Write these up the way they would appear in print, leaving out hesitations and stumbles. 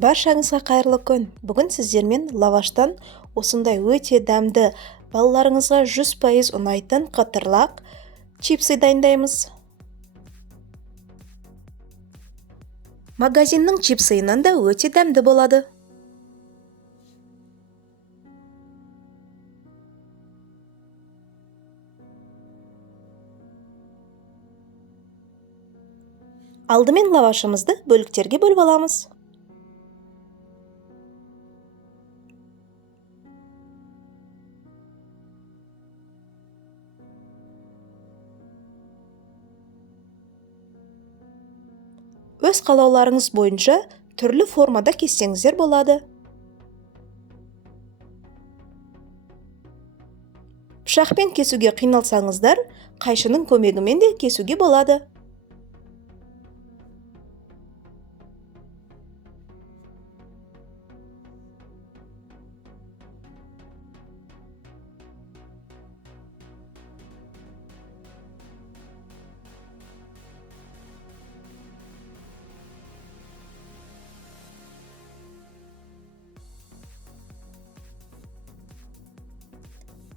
Баршаңызға қайырлы күн. Бүгін сіздермен лаваштан осындай өте дәмді, балаларыңызға 100% ұнайтын қытырлақ чипсы дайындаймыз. Магазиннің чипсыйынан да өте дәмді болады. Алдымен лавашымызды бөліктерге бөліп аламыз. Өз қалауларыңыз бойынша түрлі формада кессеңіздер болады. Пышақпен кесуге қиналсаңыздар, қайшының көмегімен де кесуге болады.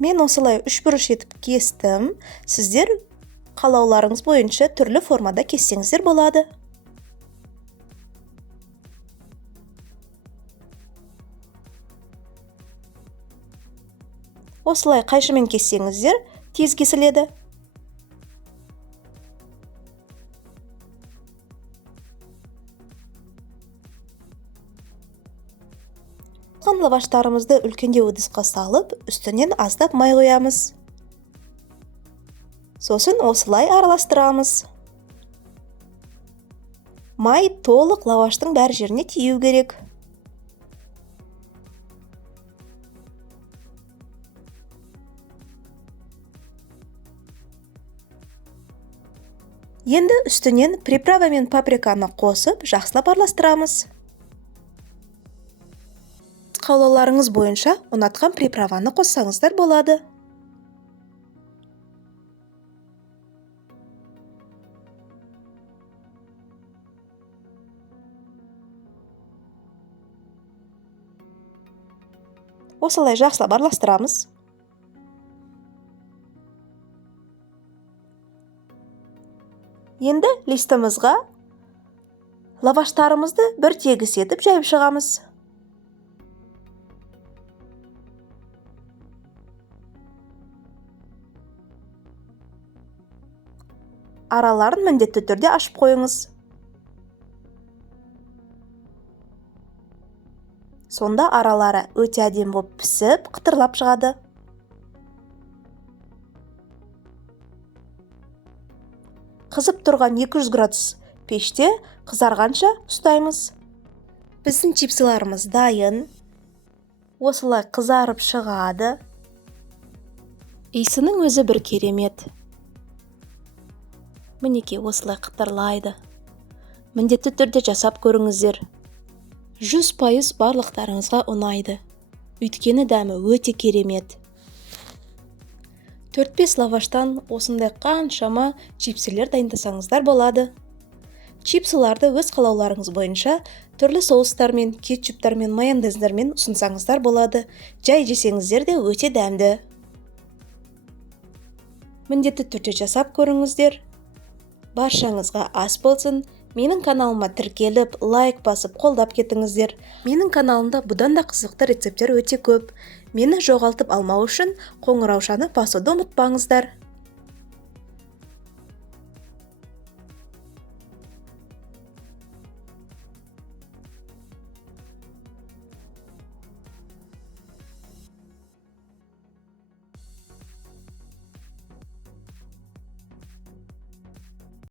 Мен осылай үшбұрыш етіп кестім. Сіздер қалауларыңыз бойынша түрлі формада кессеңіздер болады. Осылай қайшымен кессеңіздер тез кесіледі. Лаваштарымызды үлкендеу ыдысқа салып, үстінен аздап май қоямыз. Сосын осылай араластырамыз. Май толық лаваштың бәр жеріне тиюі керек. Енді үстінен приправа мен паприканы қосып, жақсылап араластырамыз. Қалауларыңыз бойынша ұнатқан приправаны қоссаңыздар болады. Осылай жақсылап араластырамыз. Енді листімізға лаваштарымызды бір тегіс етіп жайып шығамыз. Араларын міндетті түрде ашып қойыңыз. Сонда аралары өте әдемі болып пісіп, қытырлап шығады. Қызып тұрған 200 градус пеште қызарғанша ұстаймыз. Біздің чипсыларымыз дайын. Осылай қызарып шығады. Иісінің өзі бір керемет. Мінеке осылай қытырлайды. Міндетті түрде жасап көріңіздер. 100% барлықтарыңызға ұнайды. Өйткені дәмі өте керемет. 4-5 лаваштан осындай қаншама чипсілер дайындасаңыздар болады. Чипсыларды өз қалауларыңыз бойынша түрлі соустармен, кетчуптармен, майонездармен ұсынсаңыздар болады. Жай жесеңіздер де өте дәмді. Міндетті түрде жасап көріңіздер. Баршаңызға ас болсын. Менің каналыма тіркеліп, лайк басып, қолдап кетіңіздер. Менің каналымда бұдан да қызықты рецепттер өте көп. Мені жоғалтып алмау үшін қоңыраушаны басуды ұмытпаңыздар.